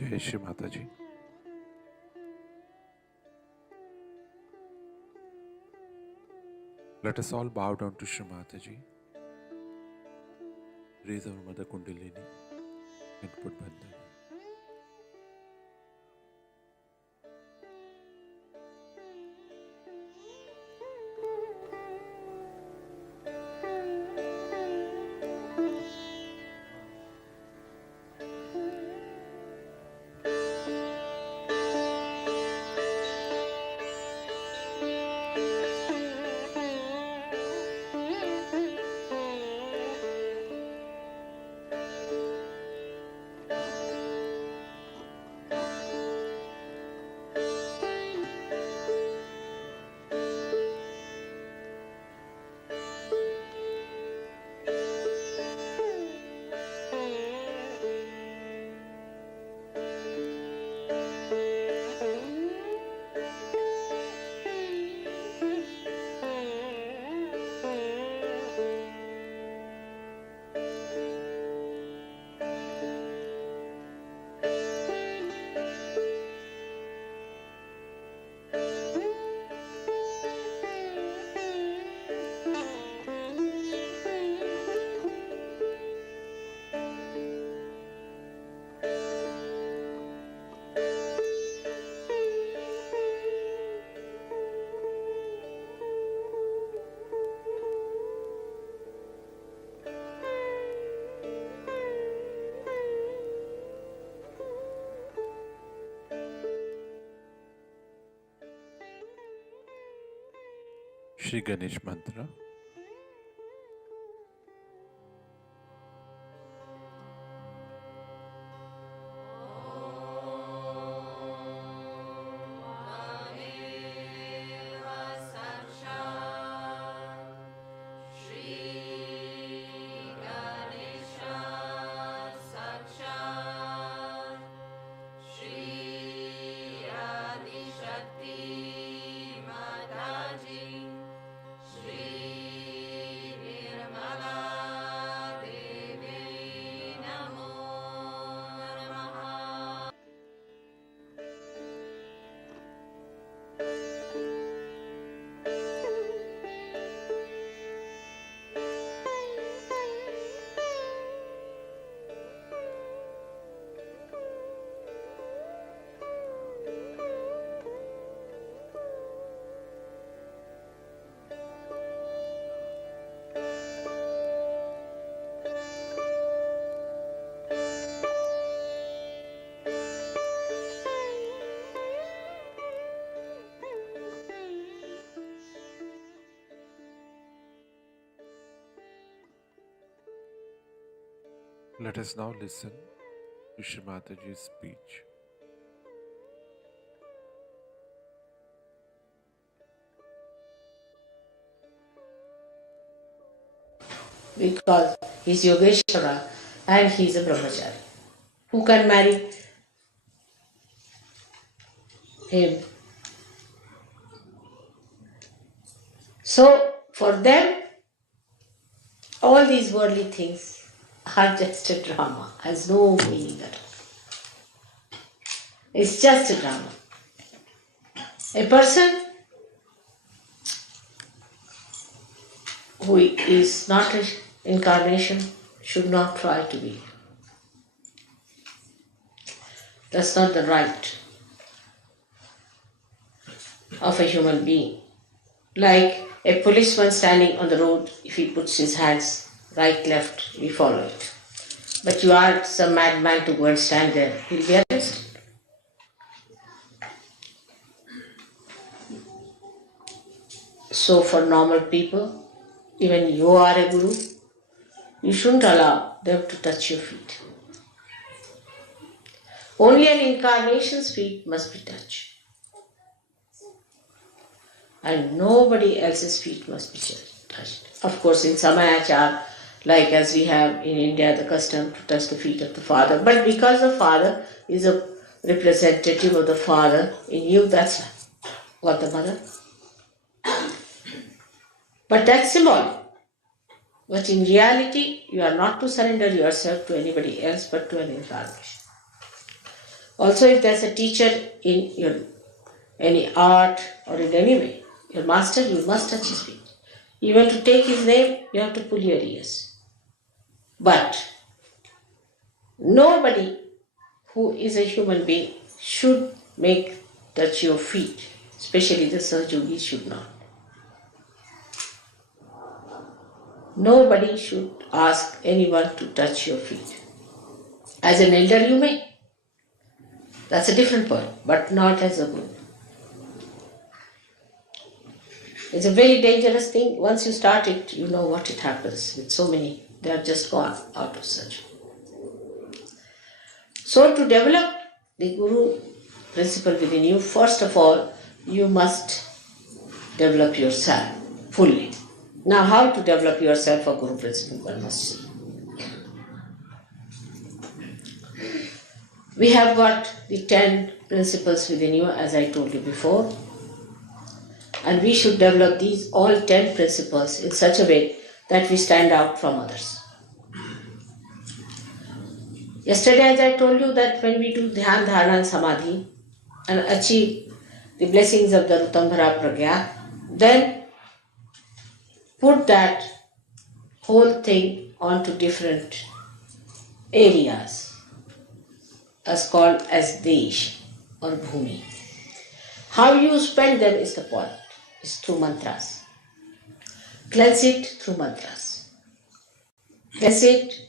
जय श्री माता जी। Let us all bow down to Shri Mataji, raise our Mother Kundalini and put Bandhan. Shri Ganesh Mantra. Let us now listen to Shri Mataji's speech. Because he's Yogeshwara and he's a brahmachari. Who can marry him? So, for them, all these worldly things are just a drama, has no meaning at all. It's just a drama. A person who is not an incarnation should not try to be. That's not the right of a human being. Like a policeman standing on the road, if he puts his hands right, left, we follow it. But you are some madman to go and stand there, he'll be arrested. So for normal people, even you are a guru, you shouldn't allow them to touch your feet. Only an incarnation's feet must be touched. And nobody else's feet must be touched. Of course, in Samayachar, like as we have in India the custom to touch the feet of the father, but because the father is a representative of the father, in you that's what the mother. But that's symbolic. But in reality, you are not to surrender yourself to anybody else but to an incarnation. Also, if there's a teacher in your any art or in any way, your master, you must touch his feet. Even to take his name, you have to pull your ears. But nobody who is a human being should make touch your feet, especially the Sahajogis should not. Nobody should ask anyone to touch your feet. As an elder, you may. That's a different point, but not as a guru. It's a very dangerous thing. Once you start it, you know what it happens with so many. They have just gone out of surgery. So to develop the guru principle within you, first of all, you must develop yourself fully. Now, how to develop yourself a guru principle, one must see. We have got the 10 principles within you, as I told you before. And we should develop these all 10 principles in such a way that we stand out from others. Yesterday, as I told you, that when we do Dhyan, Dharana and Samadhi and achieve the blessings of the Rutambhara Pragya, then put that whole thing onto different areas as called as Desh or Bhumi. How you spend them is the point, is through mantras. Cleanse it through mantras. Cleanse it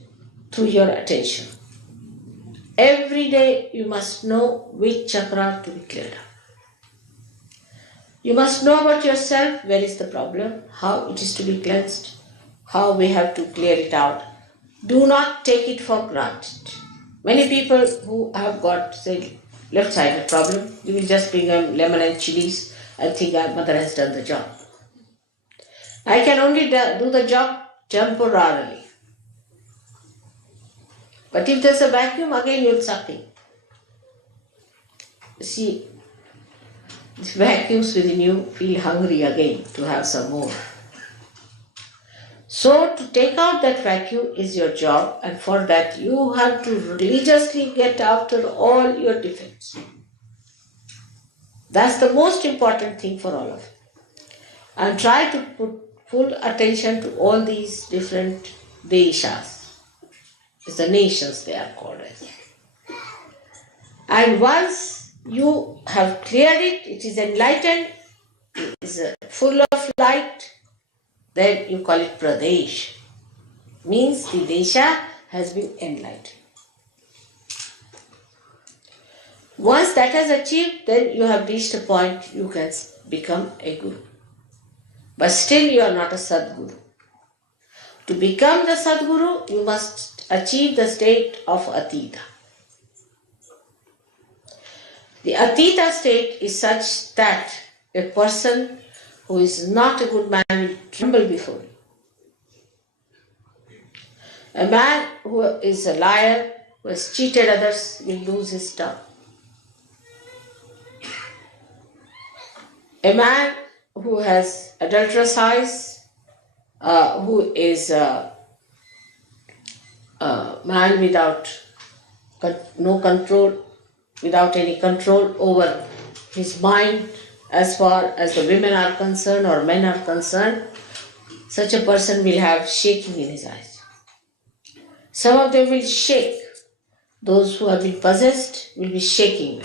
through your attention. Every day you must know which chakra to be cleared up. You must know about yourself, where is the problem, how it is to be cleansed, how we have to clear it out. Do not take it for granted. Many people who have got, say, left-sided problem, you will just bring them lemon and chilies and think our mother has done the job. I can only do the job temporarily. But if there's a vacuum, again you're sucking. See, the vacuums within you feel hungry again to have some more. So to take out that vacuum is your job, and for that you have to religiously get after all your defects. That's the most important thing for all of you. And try to put full attention to all these different deshas. It's the nations they are called as. And once you have cleared it, it is enlightened, it is full of light, then you call it Pradesh. Means the Desha has been enlightened. Once that has achieved, then you have reached a point you can become a guru. But still you are not a Sadguru. To become the Sadguru, you must achieve the state of Atita. The Atita state is such that a person who is not a good man will tremble before you. A man who is a liar, who has cheated others, will lose his tongue. A man who has adulterous eyes, who is a man without no control, without any control over his mind as far as the women are concerned or men are concerned, such a person will have shaking in his eyes. Some of them will shake. Those who have been possessed will be shaking.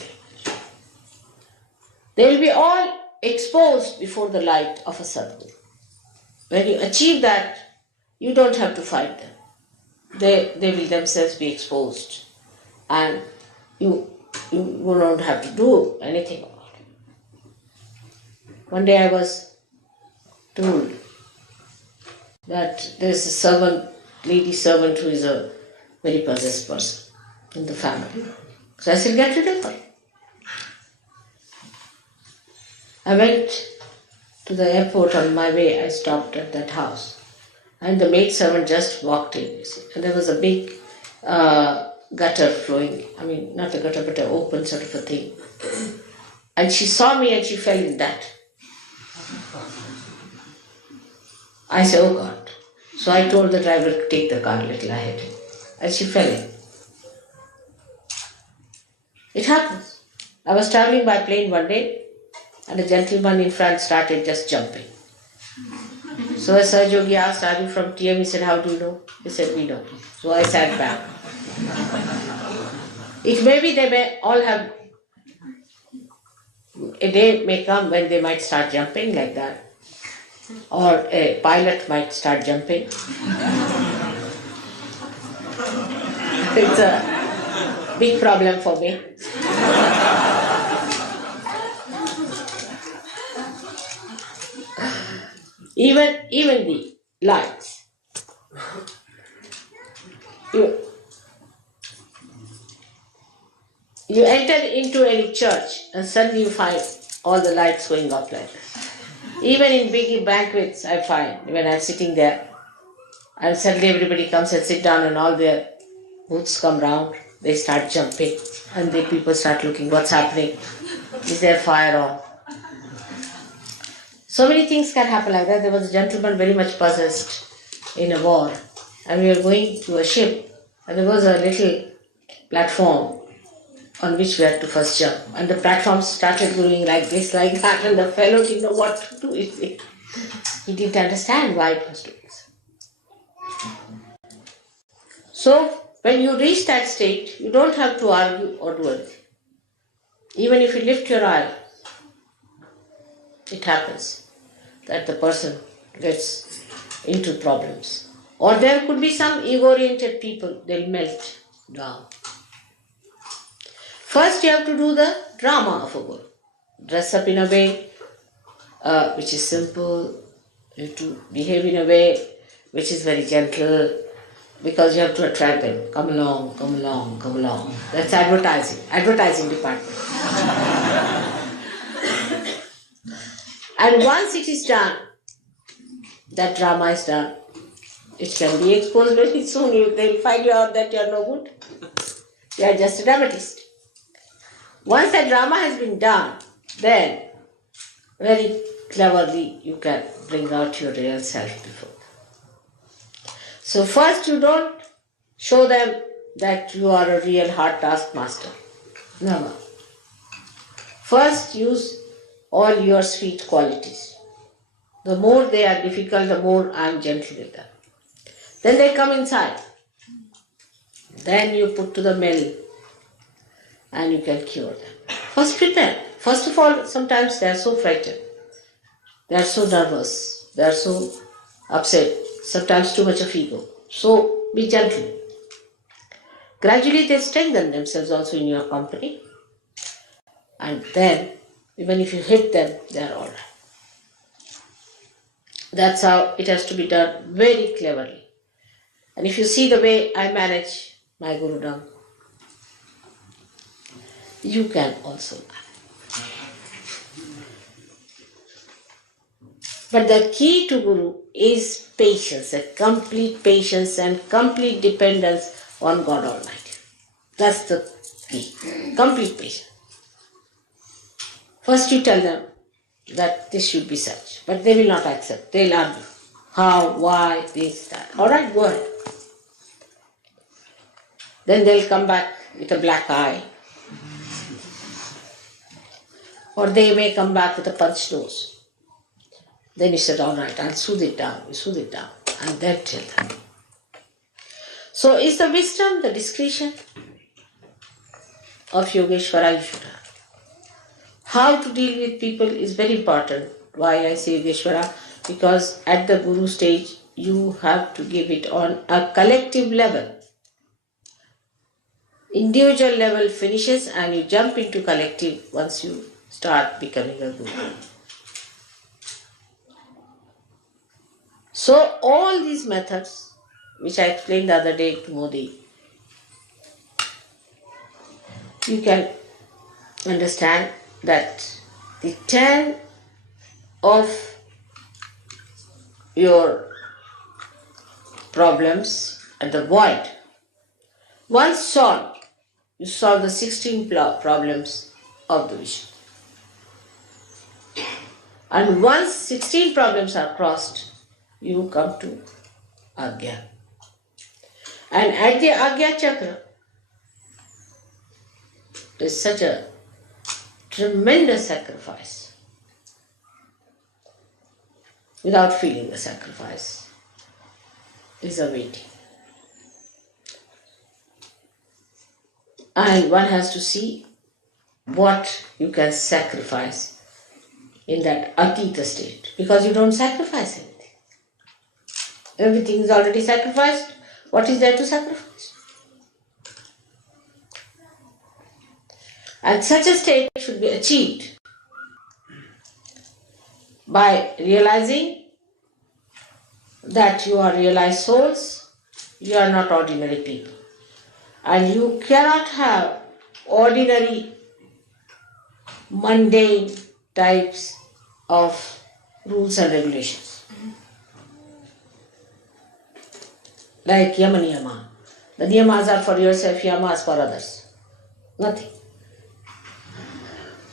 They will be all exposed before the light of a Sadguru. When you achieve that, you don't have to fight them. They will themselves be exposed, and you don't have to do anything about it. One day I was told that there is a servant, lady servant, who is a very possessed person in the family. So I said, get rid of her. I went to the airport. On my way, I stopped at that house. And the maid servant just walked in, you see. And there was a big gutter flowing. I mean, not a gutter, but an open sort of a thing. And she saw me and she fell in that. I said, oh God. So I told the driver to take the car a little ahead. And she fell in. It happens. I was traveling by plane one day and a gentleman in front started just jumping. So as Sir Yogi asked, "Are you from TM?" He said, "How do you know?" He said, "We know." So I sat back. It may be they may all have, a day may come when they might start jumping like that. Or a pilot might start jumping. It's a big problem for me. Even the lights. You, you enter into any church and suddenly you find all the lights going up like this. Even in big banquets, I find when I'm sitting there, and suddenly everybody comes and sit down and all their booths come round, they start jumping and the people start looking, what's happening? Is there fire on? So many things can happen like that. There was a gentleman very much possessed in a war, and we were going to a ship, and there was a little platform on which we had to first jump. And the platform started going like this, like that, and the fellow didn't know what to do with it. He didn't understand why it was doing so. So, when you reach that state, you don't have to argue or do anything. Even if you lift your eye, it happens that the person gets into problems. Or there could be some ego-oriented people, they'll melt down. First, you have to do the drama of a guru. Dress up in a way which is simple. You have to behave in a way which is very gentle, because you have to attract them. Come along, come along, come along. That's advertising department. And once it is done, that drama is done, it can be exposed very soon. They'll find you out that you are no good. You are just a dramatist. Once that drama has been done, then very cleverly you can bring out your real self before them. So first you don't show them that you are a real hard taskmaster. No. First use all your sweet qualities. The more they are difficult, the more I am gentle with them. Then they come inside. Then you put to the mill and you can cure them. First prepare. First of all, sometimes they are so frightened. They are so nervous. They are so upset. Sometimes too much of ego. So be gentle. Gradually they strengthen themselves also in your company. And then, even if you hit them, they are all right. That's how it has to be done, very cleverly. And if you see the way I manage my Gurudam, you can also manage. But the key to Guru is patience, a complete patience and complete dependence on God Almighty. That's the key, complete patience. First you tell them that this should be such, but they will not accept. They'll argue. How, why, this, that. All right, go ahead. Then they'll come back with a black eye. Or they may come back with a punched nose. Then you said, all right, I'll soothe it down. You soothe it down. And then tell them. So is the wisdom, the discretion of Yogeshwara you should have. How to deal with people is very important. Why I say Yogeshwara? Because at the Guru stage, you have to give it on a collective level. Individual level finishes and you jump into collective once you start becoming a Guru. So all these methods, which I explained the other day to Modi, you can understand that the 10 of your problems at the void, once solved, you solve the 16 problems of the vision. And once 16 problems are crossed, you come to Agya. And at the Agya Chakra, is such a tremendous sacrifice without feeling the sacrifice is a waiting. And one has to see what you can sacrifice in that atita state, because you don't sacrifice anything. Everything is already sacrificed. What is there to sacrifice? And such a state should be achieved by realizing that you are realized souls, you are not ordinary people. And you cannot have ordinary, mundane types of rules and regulations. Like yama niyama. The niyamas are for yourself, yamas for others. Nothing.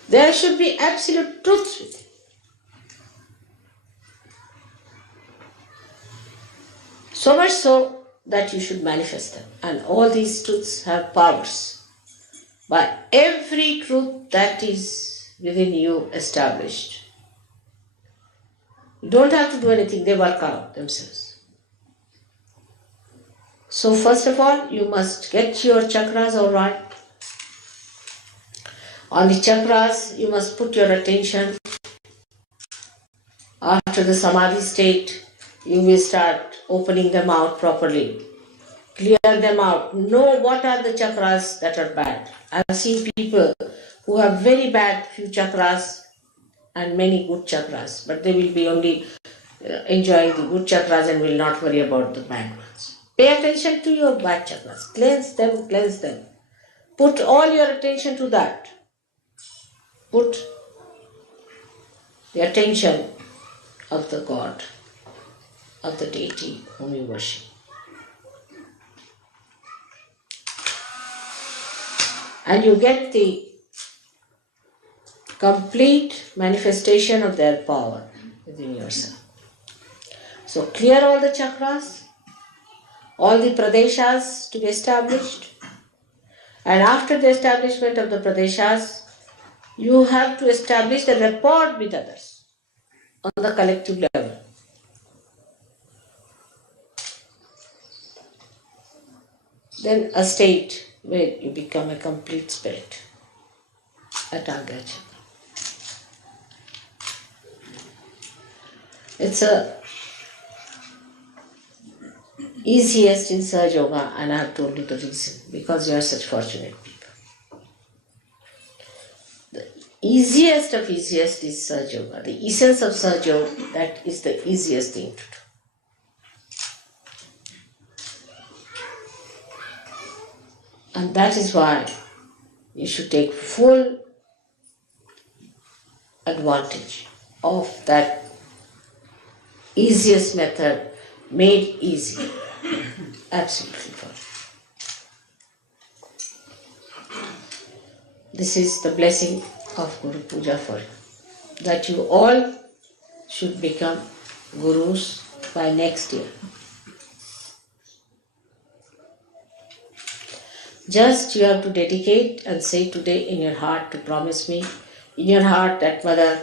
There should be absolute truth with it. So much so that you should manifest them. And all these truths have powers. By every truth that is within you established, you don't have to do anything, they work out themselves. So first of all, you must get your chakras all right. On the chakras, you must put your attention. After the samadhi state, you will start opening them out properly. Clear them out. Know what are the chakras that are bad. I have seen people who have very bad few chakras and many good chakras, but they will be only enjoying the good chakras and will not worry about the bad ones. Pay attention to your bad chakras. Cleanse them, cleanse them. Put all your attention to that. Put the attention of the God, of the deity whom you worship. And you get the complete manifestation of their power within yourself. So clear all the chakras, all the pradeshas to be established. And after the establishment of the pradeshas, you have to establish the rapport with others on the collective level. Then a state where you become a complete spirit at Agra Chakra. It's a easiest in Sahaja Yoga, and I have told you the reason, because you are such fortunate people. The easiest of easiest is Sahaja Yoga. The essence of Sahaja Yoga, that is the easiest thing to do. And that is why you should take full advantage of that easiest method made easy. Absolutely for you. This is the blessing of Guru Puja for you, that you all should become gurus by next year. Just you have to dedicate and say today in your heart to promise me, in your heart that Mother,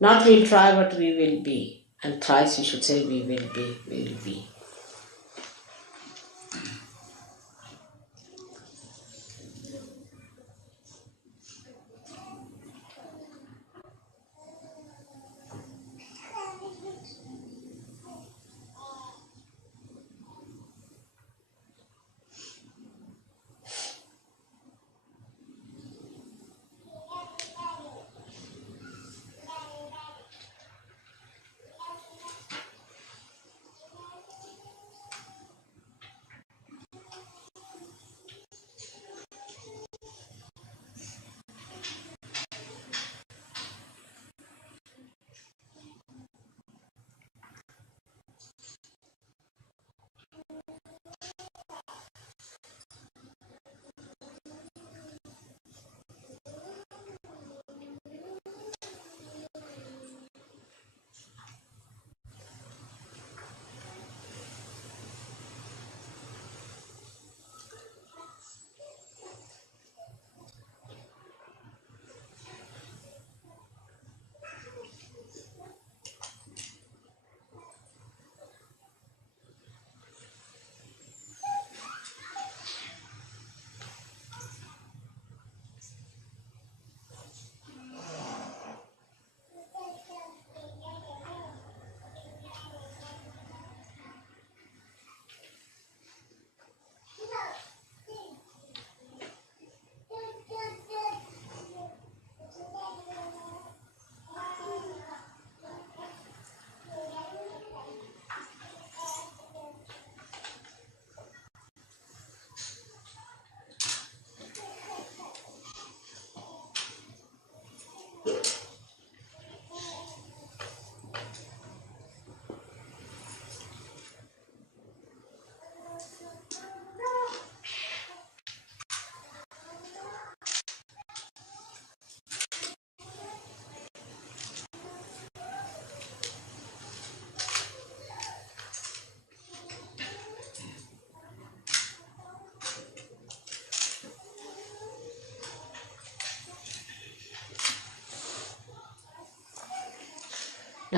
not we'll try but we will be. And thrice you should say we will be, we will be.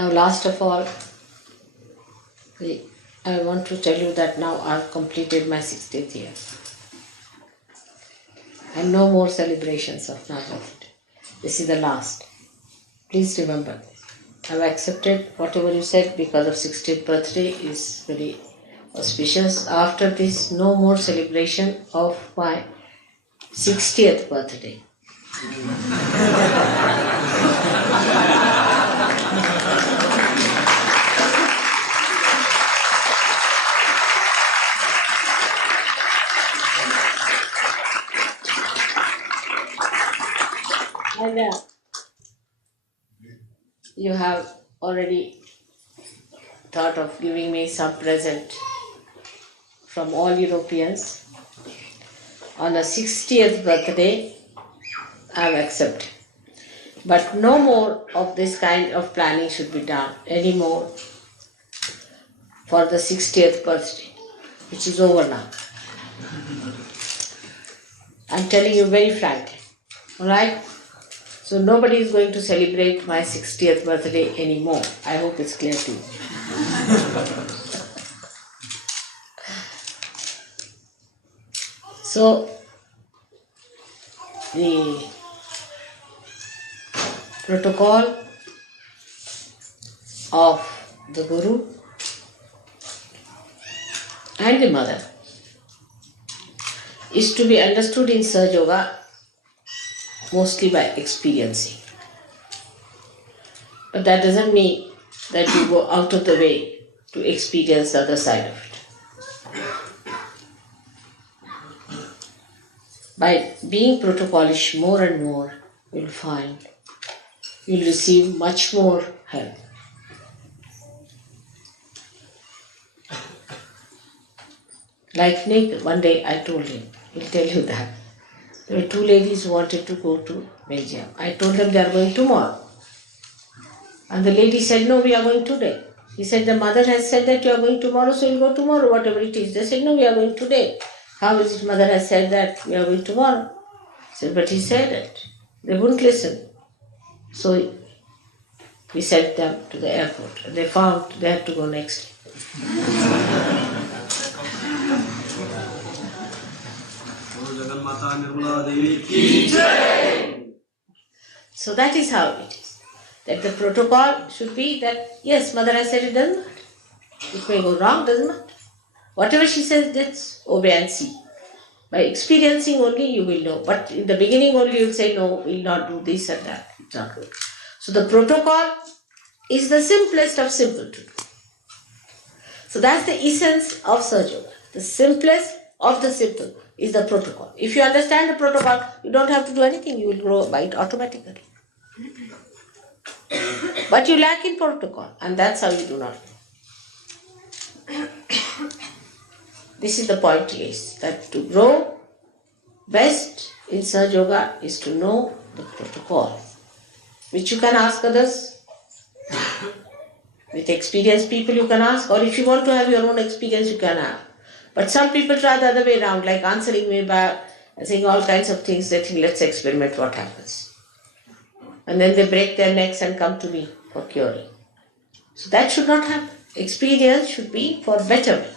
Now, last of all, I want to tell you that now I've completed my 60th year. And no more celebrations of my birthday. This is the last. Please remember this. I've accepted whatever you said because of 60th birthday is very auspicious. After this, no more celebration of my 60th birthday. And you have already thought of giving me some present from all Europeans. On the 60th birthday, I have accepted. But no more of this kind of planning should be done anymore for the 60th birthday, which is over now. I'm telling you very frankly. Alright? So nobody is going to celebrate my 60th birthday anymore. I hope it's clear to you. So, the protocol of the Guru and the Mother is to be understood in Sahaja Yoga mostly by experiencing. But that doesn't mean that you go out of the way to experience the other side of it. By being protocolish more and more, you'll find you'll receive much more help. Like Nick, one day I told him, he'll tell you that. There were two ladies who wanted to go to Belgium. I told them they are going tomorrow. And the lady said, no, we are going today. He said, the mother has said that you are going tomorrow, so you'll go tomorrow, whatever it is. They said, no, we are going today. How is it mother has said that we are going tomorrow? I said, but he said it. They wouldn't listen. So we sent them to the airport. They found they had to go next day. So that is how it is. That the protocol should be that, yes, mother has said it, doesn't matter. It may go wrong, doesn't matter. Whatever she says, that's obey and see. By experiencing only you will know. But in the beginning only you will say, no, we will not do this and that. It's not good. So the protocol is the simplest of simple to do. So that's the essence of Sahaja Yoga. The simplest of the simple is the protocol. If you understand the protocol, you don't have to do anything. You will grow by it automatically. But you lack in protocol, and that's how you do not know. This is the point, yes, that to grow best in Sahaja Yoga is to know the protocol, which you can ask others. With experienced people you can ask, or if you want to have your own experience, you can have. But some people try the other way around, like answering me by saying all kinds of things. They think, let's experiment what happens. And then they break their necks and come to me for curing. So that should not happen. Experience should be for betterment.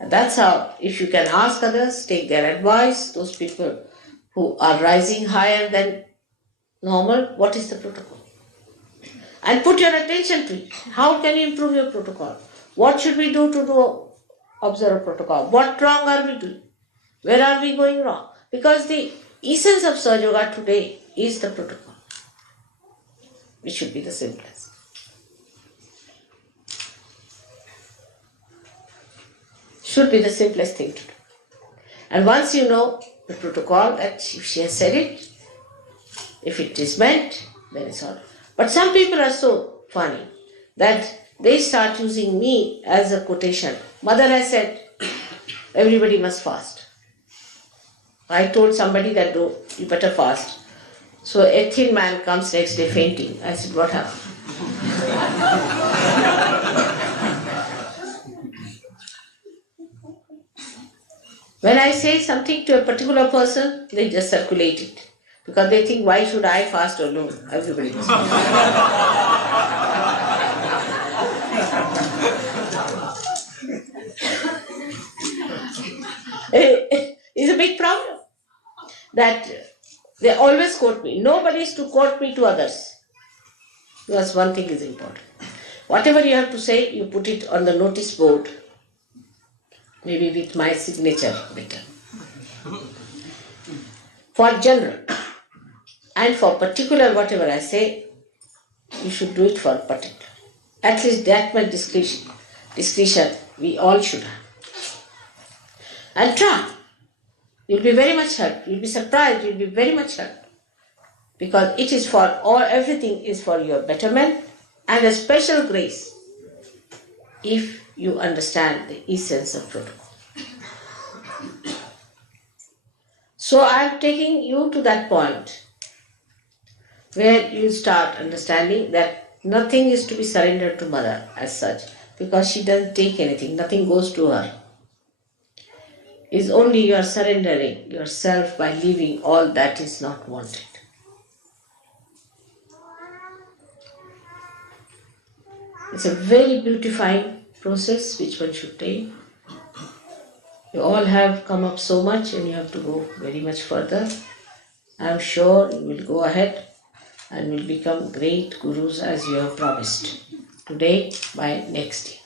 And that's how, if you can ask others, take their advice, those people who are rising higher than normal, what is the protocol? And put your attention to it. How can you improve your protocol? What should we do to observe a protocol? What wrong are we doing? Where are we going wrong? Because the essence of Sahaja Yoga today is the protocol, which should be the simplest. Should be the simplest thing to do. And once you know the protocol, that if she has said it, if it is meant, then it's all. But some people are so funny that they start using me as a quotation. Mother has said, everybody must fast. I told somebody that, no, you better fast. So a thin man comes next day fainting. I said, what happened? When I say something to a particular person, they just circulate it. Because they think, why should I fast alone? Everybody must fast. It's a big problem that they always quote me. Nobody is to quote me to others. Because one thing is important. Whatever you have to say, you put it on the notice board, maybe with my signature better. For general and for particular, whatever I say, you should do it for particular. At least that much discretion we all should have. And try. You'll be very much helped. You'll be surprised. You'll be very much helped. Because it is for all, everything is for your betterment and a special grace if you understand the essence of protocol. So I am taking you to that point where you start understanding that nothing is to be surrendered to mother as such, because she doesn't take anything, nothing goes to her. It's only you are surrendering yourself by leaving all that is not wanted. It's a very beautifying process which one should take. You all have come up so much and you have to go very much further. I'm sure you will go ahead and will become great gurus as you have promised. Today, by next year.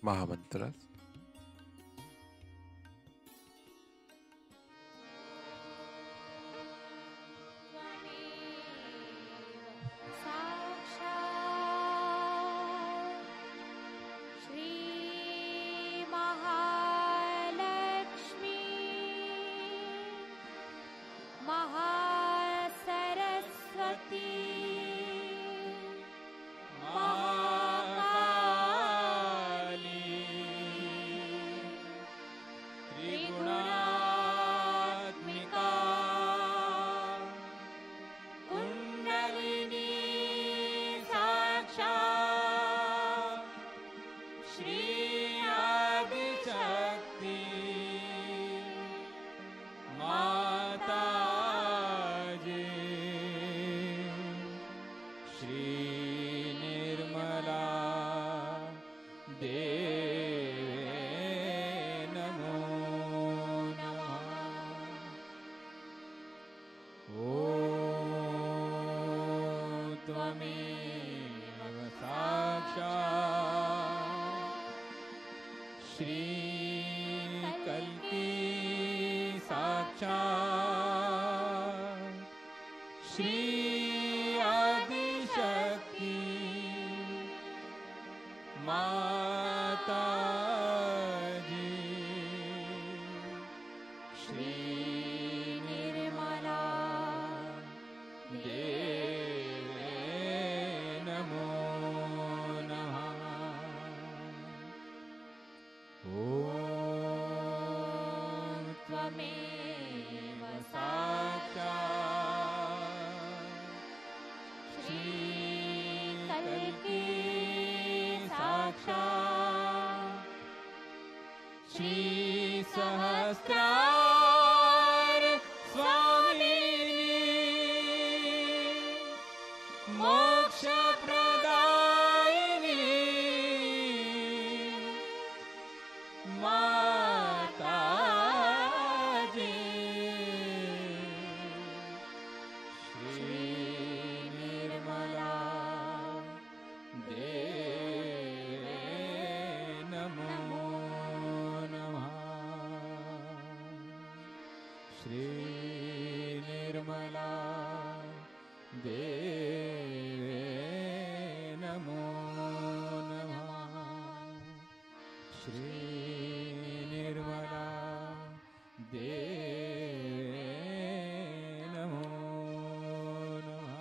Mahamantras. त्वमेव साक्षात् श्रीकल्की साक्षात् श्रीसहस्रार स्वामिनी मोक्षप्रदायिनी माताजी श्रीनिर्मला देवे नमो नमः। श्रीनिर्मला देवे नमो नमः। श्रीनिर्मला देवे नमो नमः।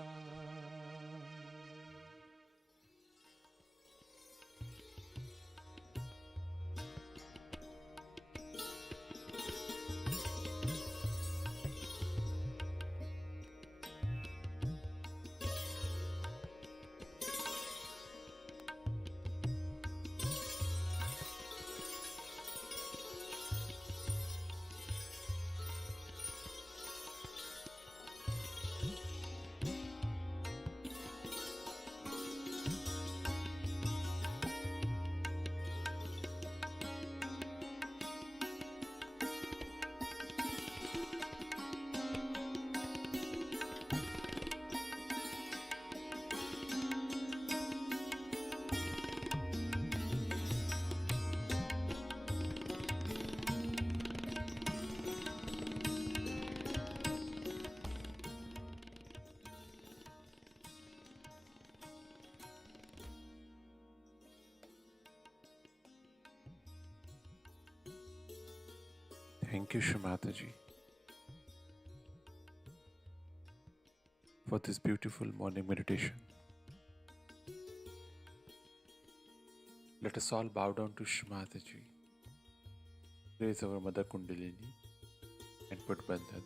Thank you, Shri Mataji, for this beautiful morning meditation. Let us all bow down to Shri Mataji, raise our Mother Kundalini, and put Bandhan.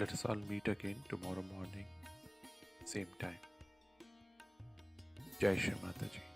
Let us all meet again tomorrow morning, same time. Jai Shri Mataji.